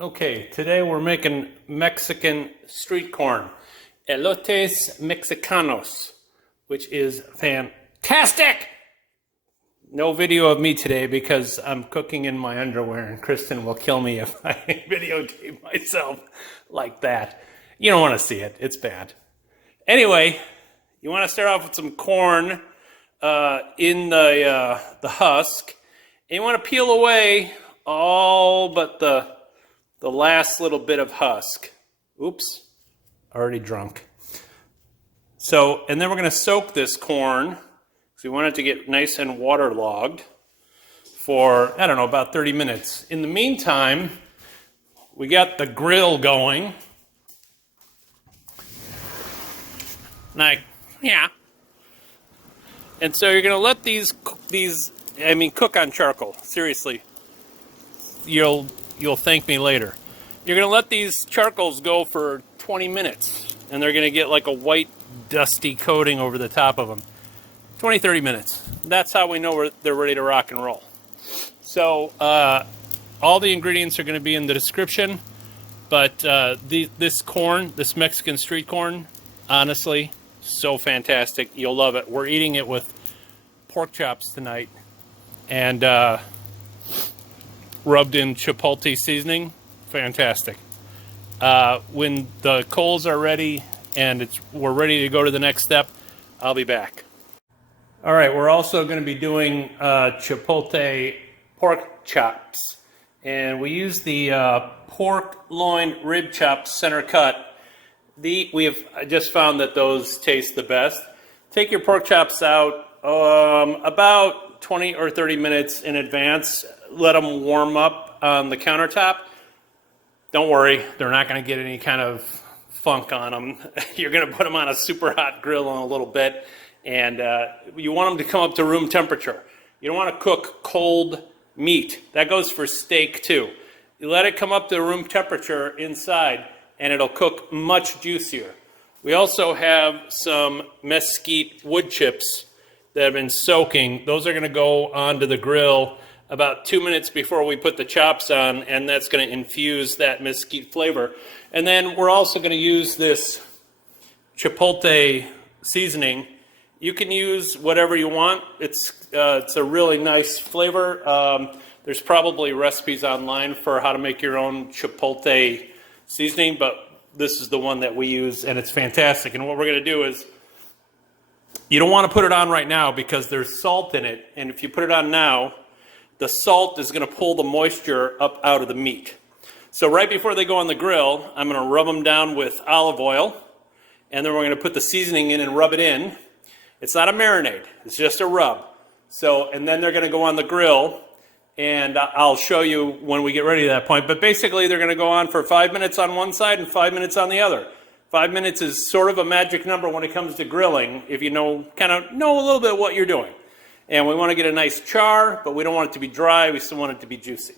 Okay, today we're making Mexican street corn, elotes mexicanos, which is fantastic! No video of me today because I'm cooking in my underwear and Kristen will kill me if I videotape myself like that. You don't want to see it, it's bad. Anyway, you want to start off with some corn in the husk, and you want to peel away all but the last little bit of husk. Oops, already drunk. So, and then we're going to soak this corn, because we want it to get nice and waterlogged for, I don't know, about 30 minutes. In the meantime, we got the grill going. Yeah. And so you're going to let these cook on charcoal. Seriously. You'll thank me later. You're going to let these charcoals go for 20 minutes, and they're going to get like a white, dusty coating over the top of them. 20, 30 minutes. That's how we know they're ready to rock and roll. So all the ingredients are going to be in the description, but this corn, this Mexican street corn, honestly, so fantastic. You'll love it. We're eating it with pork chops tonight, and rubbed in Chipotle seasoning. Fantastic. When the coals are ready and we're ready to go to the next step, I'll be back. All right, we're also going to be doing Chipotle pork chops. And we use the pork loin rib chops center cut. I just found that those taste the best. Take your pork chops out about 20 or 30 minutes in advance. Let them warm up on the countertop. Don't worry, they're not going to get any kind of funk on them. You're going to put them on a super hot grill in a little bit, and you want them to come up to room temperature. You don't want to cook cold meat. That goes for steak too. You let it come up to room temperature inside, and it'll cook much juicier. We also have some mesquite wood chips that have been soaking. Those are going to go onto the grill about 2 minutes before we put the chops on, and that's going to infuse that mesquite flavor. And then we're also going to use this Chipotle seasoning. You can use whatever you want. It's a really nice flavor. There's probably recipes online for how to make your own Chipotle seasoning, but this is the one that we use, and it's fantastic. And what we're going to do is, you don't want to put it on right now because there's salt in it, and if you put it on now, the salt is going to pull the moisture up out of the meat. So right before they go on the grill, I'm going to rub them down with olive oil, and then we're going to put the seasoning in and rub it in. It's not a marinade, it's just a rub. So, and then they're going to go on the grill, and I'll show you when we get ready to that point. But basically, they're going to go on for 5 minutes on one side and 5 minutes on the other. 5 minutes is sort of a magic number when it comes to grilling, if you kind of know a little bit what you're doing. And we want to get a nice char, but we don't want it to be dry. We still want it to be juicy.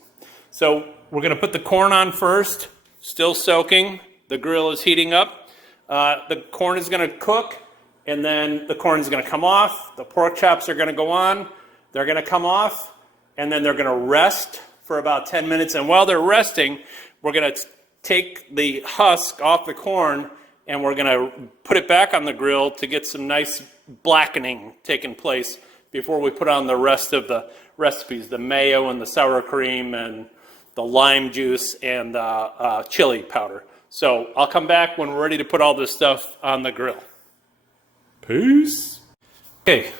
So we're going to put the corn on first, still soaking. The grill is heating up. The corn is going to cook, and then the corn is going to come off. The pork chops are going to go on. They're going to come off, and then they're going to rest for about 10 minutes. And while they're resting, we're going to take the husk off the corn, and we're going to put it back on the grill to get some nice blackening taking place before we put on the rest of the recipes, the mayo and the sour cream and the lime juice and the chili powder. So I'll come back when we're ready to put all this stuff on the grill. Peace. Okay,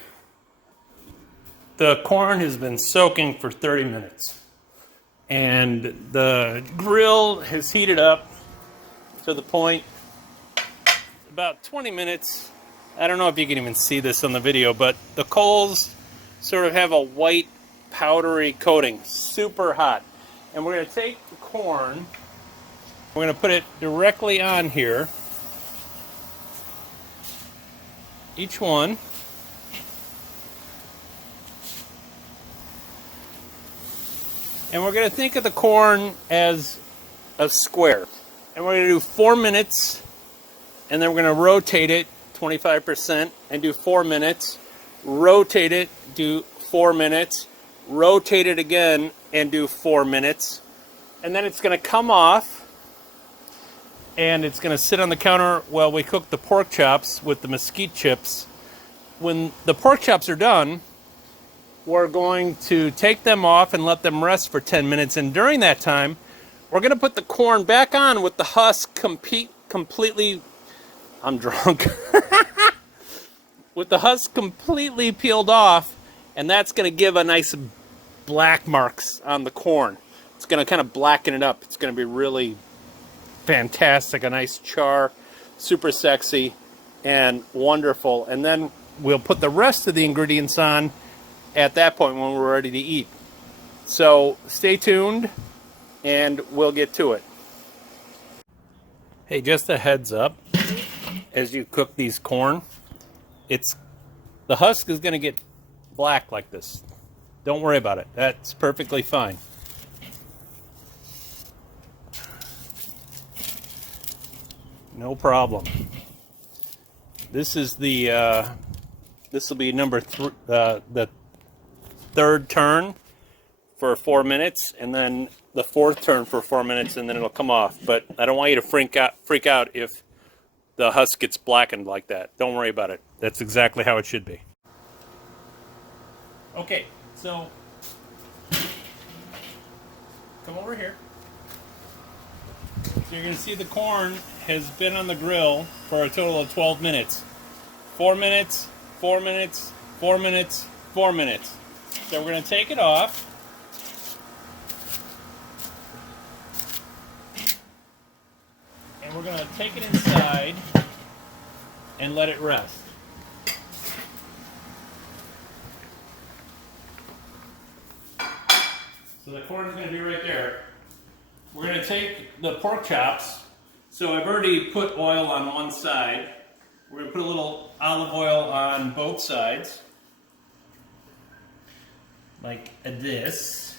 the corn has been soaking for 30 minutes. And the grill has heated up to the point, about 20 minutes. I don't know if you can even see this on the video, but the coals sort of have a white powdery coating, super hot. And we're going to take the corn, we're going to put it directly on here, each one. And we're going to think of the corn as a square. And we're going to do 4 minutes, and then we're going to rotate it 25% and do 4 minutes. Rotate it, do 4 minutes. Rotate it again and do 4 minutes. and then it's going to come off, and it's going to sit on the counter while we cook the pork chops with the mesquite chips. When the pork chops are done, we're going to take them off and let them rest for 10 minutes. And during that time, we're going to put the corn back on with the husk completely... I'm drunk. With the husk completely peeled off, and that's going to give a nice black marks on the corn. It's going to kind of blacken it up. It's going to be really fantastic, a nice char, super sexy and wonderful. And then we'll put the rest of the ingredients on at that point when we're ready to eat. So stay tuned and we'll get to it. Hey, just a heads up, as you cook these corn, the husk is going to get black like this. Don't worry about it. That's perfectly fine. No problem. This is the this will be the third turn for 4 minutes, and then the fourth turn for 4 minutes, and then it'll come off. But I don't want you to freak out if the husk gets blackened like that. Don't worry about it. That's exactly how it should be. Okay, so come over here. So you're going to see the corn has been on the grill for a total of 12 minutes. 4 minutes, 4 minutes, 4 minutes, 4 minutes. So we're going to take it off. And we're going to take it inside and let it rest. So the corn is going to be right there. We're going to take the pork chops. So I've already put oil on one side. We're going to put a little olive oil on both sides. Like this.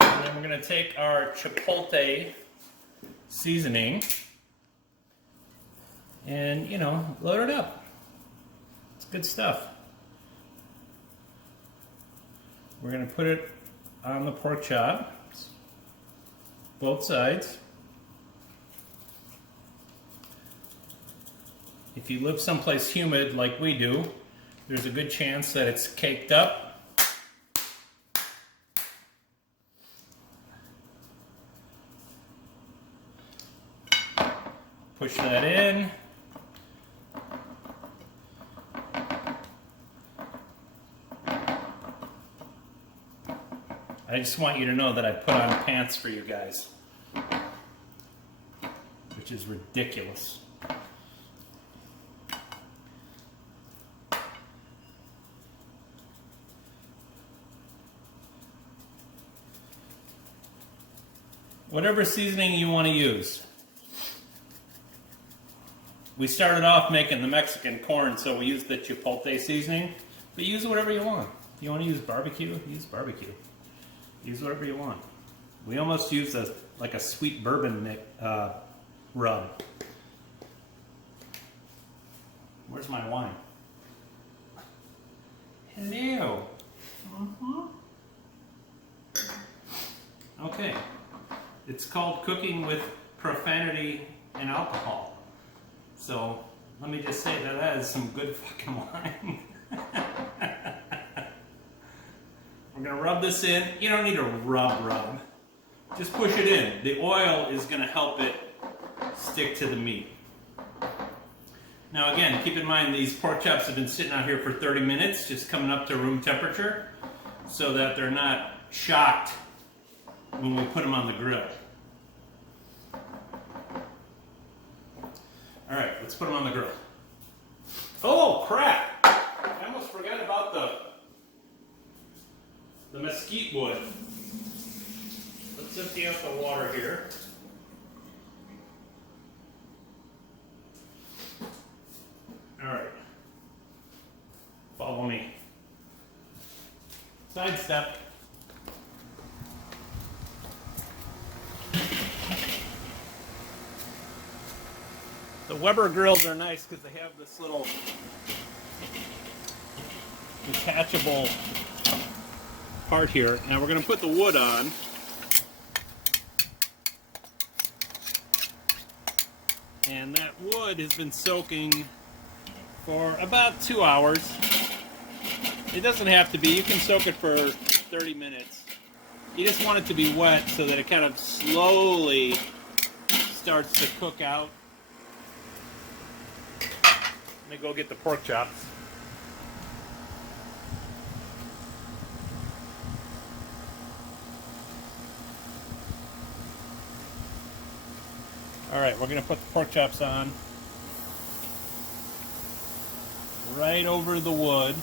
And then we're going to take our Chipotle seasoning and, you know, load it up. It's good stuff. We're going to put it on the pork chops, both sides. If you live someplace humid like we do, there's a good chance that it's caked up. Push that in. I just want you to know that I put on pants for you guys, which is ridiculous. Whatever seasoning you want to use. We started off making the Mexican corn, so we used the Chipotle seasoning, but use whatever you want. If you want to use barbecue, use barbecue. Use whatever you want. We almost used like a sweet bourbon rub. Where's my wine? Hello. Okay. It's called cooking with profanity and alcohol. So let me just say that is some good fucking wine. We're going to rub this in. You don't need to rub. Just push it in. The oil is going to help it stick to the meat. Now again, keep in mind these pork chops have been sitting out here for 30 minutes, just coming up to room temperature, so that they're not shocked when we put them on the grill. Alright, let's put them on the grill. Oh crap! I almost forgot about the mesquite wood. Let's empty out the water here. Alright. Follow me. Sidestep. The Weber grills are nice because they have this little detachable part here. Now we're going to put the wood on. And that wood has been soaking for about 2 hours. It doesn't have to be. You can soak it for 30 minutes. You just want it to be wet so that it kind of slowly starts to cook out. Let me go get the pork chops. Alright, we're going to put the pork chops on right over the wood.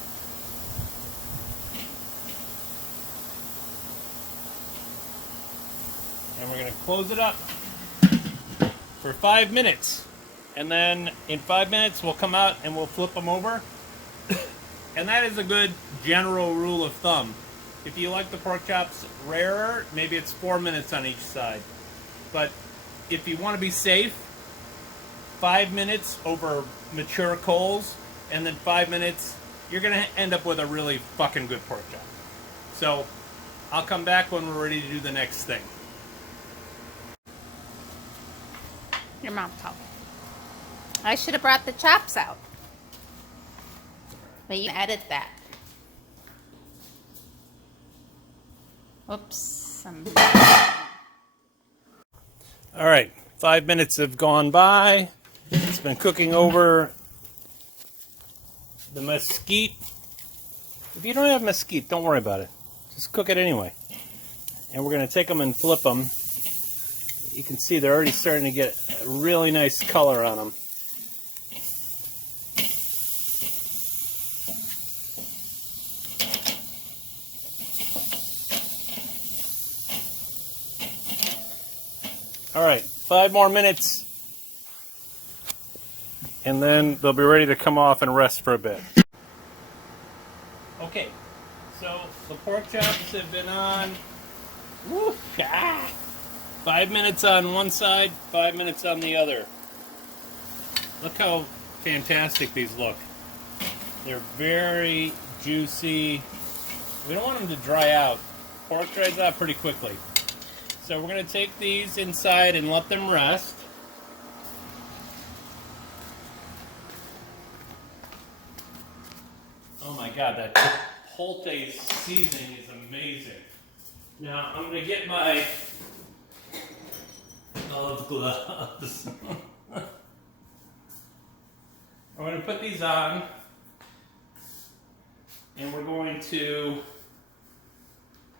And we're going to close it up for 5 minutes. And then in 5 minutes we'll come out and we'll flip them over. And that is a good general rule of thumb. If you like the pork chops rarer, maybe it's 4 minutes on each side. But if you want to be safe, 5 minutes over mature coals, and then 5 minutes, you're going to end up with a really fucking good pork chop. So I'll come back when we're ready to do the next thing. Your mom called. I should have brought the chops out. But you edit that. Oops. All right, 5 minutes have gone by. It's been cooking over the mesquite. If you don't have mesquite, don't worry about it. Just cook it anyway. And we're going to take them and flip them. You can see they're already starting to get a really nice color on them. All right, 5 more minutes, and then they'll be ready to come off and rest for a bit. Okay, so the pork chops have been on 5 minutes on one side, 5 minutes on the other. Look how fantastic these look. They're very juicy. We don't want them to dry out. Pork dries out pretty quickly. So we're going to take these inside and let them rest. Oh my God, that Chipotle seasoning is amazing. Now I'm going to get my gloves. I'm going to put these on, and we're going to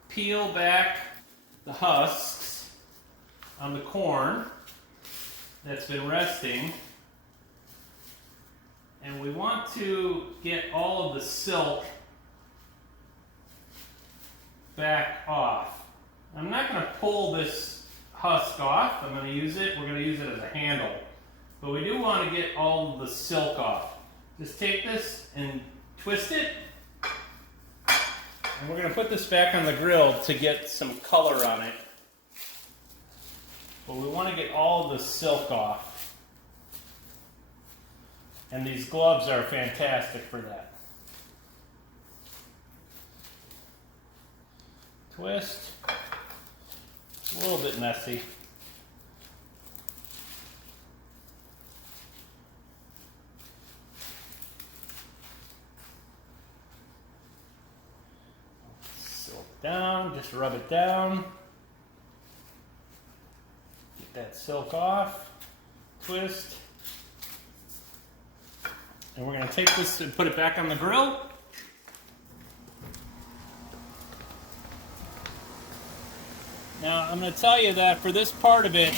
peel back the husks on the corn that's been resting, and we want to get all of the silk back off. I'm not going to pull this husk off. I'm going to use it. We're going to use it as a handle, but we do want to get all of the silk off. Just take this and twist it. And we're going to put this back on the grill to get some color on it. But we want to get all of the silk off. And these gloves are fantastic for that. Twist. It's a little bit messy. Down, just rub it down. Get that silk off. Twist. And we're going to take this and put it back on the grill. Now, I'm going to tell you that for this part of it,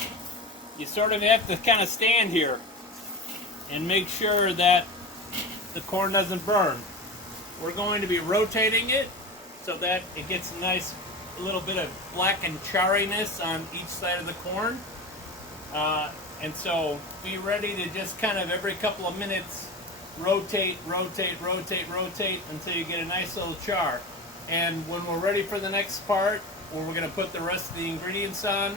you sort of have to kind of stand here and make sure that the corn doesn't burn. We're going to be rotating it so that it gets a nice little bit of black and charriness on each side of the corn. And so be ready to just kind of every couple of minutes rotate, rotate, rotate, rotate until you get a nice little char. And when we're ready for the next part, where we're going to put the rest of the ingredients on,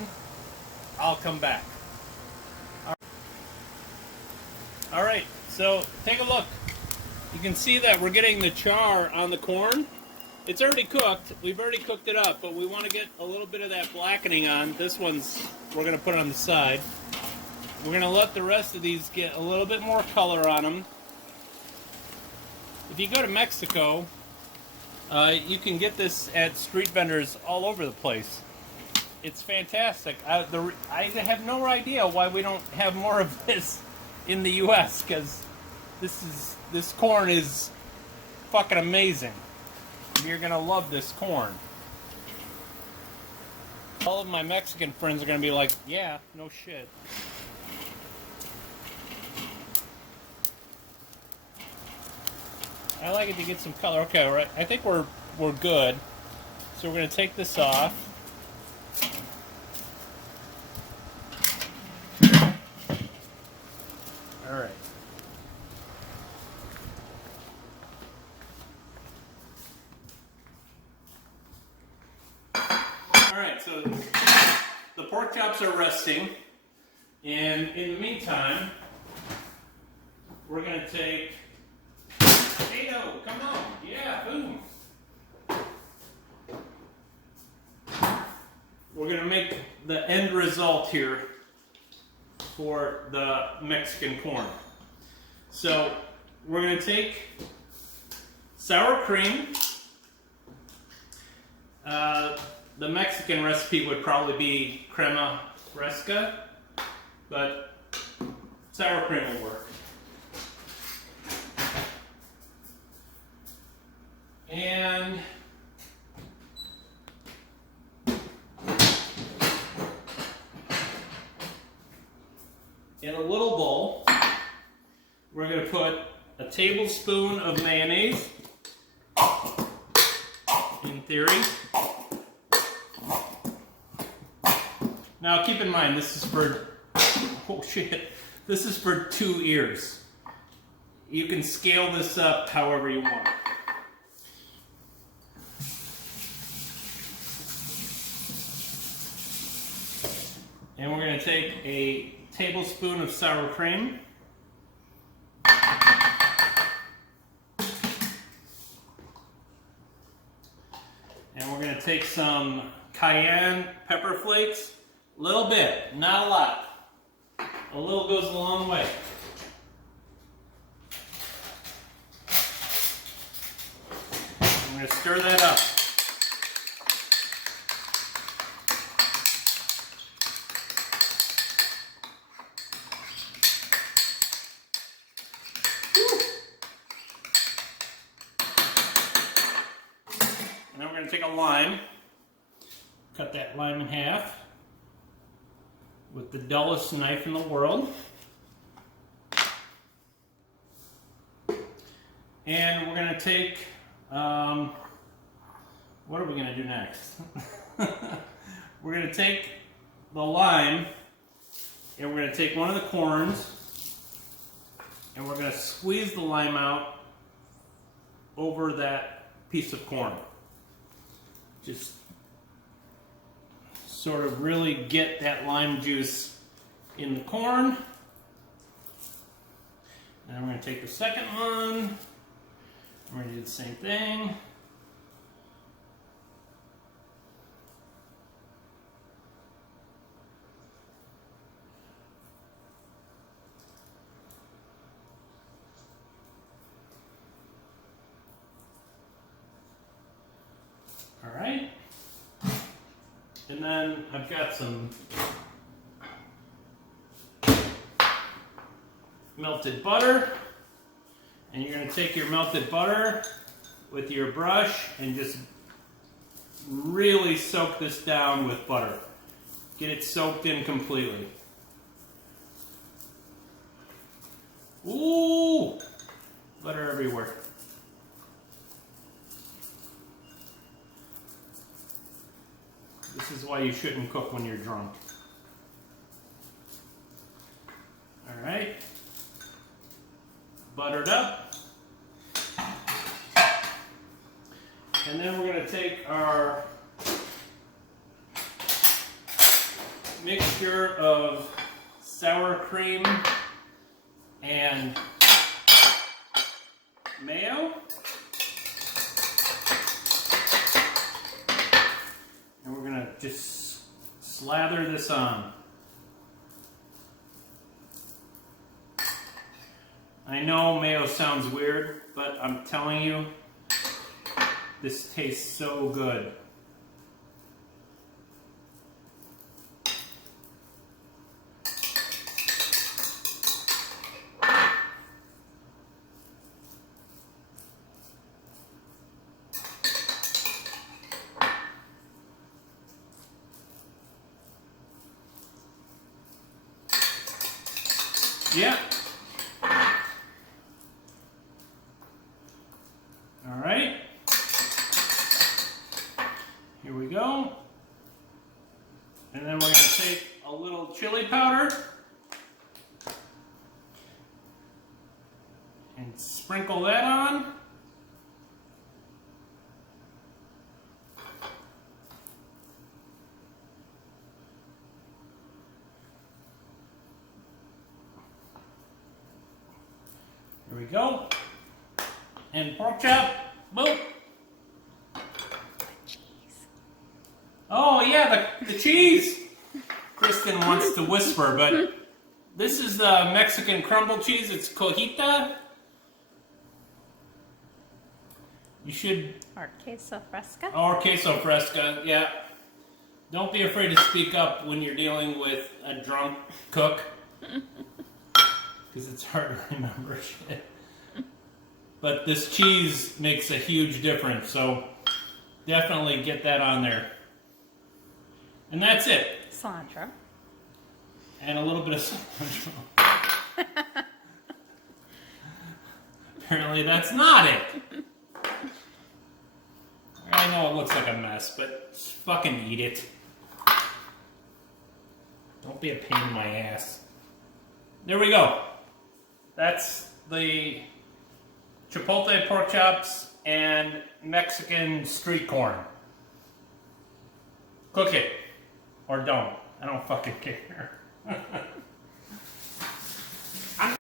I'll come back. All right, so take a look. You can see that we're getting the char on the corn. It's already cooked. We've already cooked it up, but we want to get a little bit of that blackening on. This one's, we're going to put it on the side. We're going to let the rest of these get a little bit more color on them. If you go to Mexico, you can get this at street vendors all over the place. It's fantastic. I have no idea why we don't have more of this in the U.S. because this corn is fucking amazing. You're gonna love this corn. All of my Mexican friends are gonna be like, "Yeah, no shit." I like it to get some color. Okay, right. I think we're good. So we're gonna take this off. All right. All right. So the pork chops are resting, and in the meantime, we're gonna take. Potato, come on, yeah, boom. We're gonna make the end result here for the Mexican corn. So we're gonna take sour cream. The Mexican recipe would probably be crema fresco, but sour cream will work. And in a little bowl, we're going to put a tablespoon of mayonnaise, in theory. Now keep in mind, this is for, oh shit, this is for 2 ears. You can scale this up however you want. And we're going to take a tablespoon of sour cream. And we're going to take some cayenne pepper flakes. A little bit, not a lot. A little goes a long way. I'm going to stir that up. And then we're going to take a lime, cut that lime in half with the dullest knife in the world. And we're going to take, what are we going to do next? We're going to take the lime and we're going to take one of the corns and we're going to squeeze the lime out over that piece of corn. Just sort of really get that lime juice in the corn. Now we're going to take the second one. We're going to do the same thing. All right. And then I've got some melted butter. And you're going to take your melted butter with your brush and just really soak this down with butter. Get it soaked in completely. Ooh! Butter everywhere. This is why you shouldn't cook when you're drunk. All right. Buttered up. And then we're going to take our mixture of sour cream and mayo. And we're going to just slather this on. I know mayo sounds weird, but I'm telling you, this tastes so good. Yeah. All right. Here we go. And then we're going to take a little chili powder and sprinkle that on. Here we go. And pork chop. Boom. Cheese. Oh yeah, the cheese. Kristen wants to whisper, but this is the Mexican crumbled cheese. It's cotija. You should... Or queso fresco. Or queso fresco, yeah. Don't be afraid to speak up when you're dealing with a drunk cook. Because it's hard to remember shit. But this cheese makes a huge difference, so definitely get that on there. And that's it. Cilantro. And a little bit of cilantro. Apparently that's not it. I know it looks like a mess, but just fucking eat it. Don't be a pain in my ass. There we go. That's the Chipotle pork chops and Mexican street corn. Cook it. Or don't. I don't fucking care.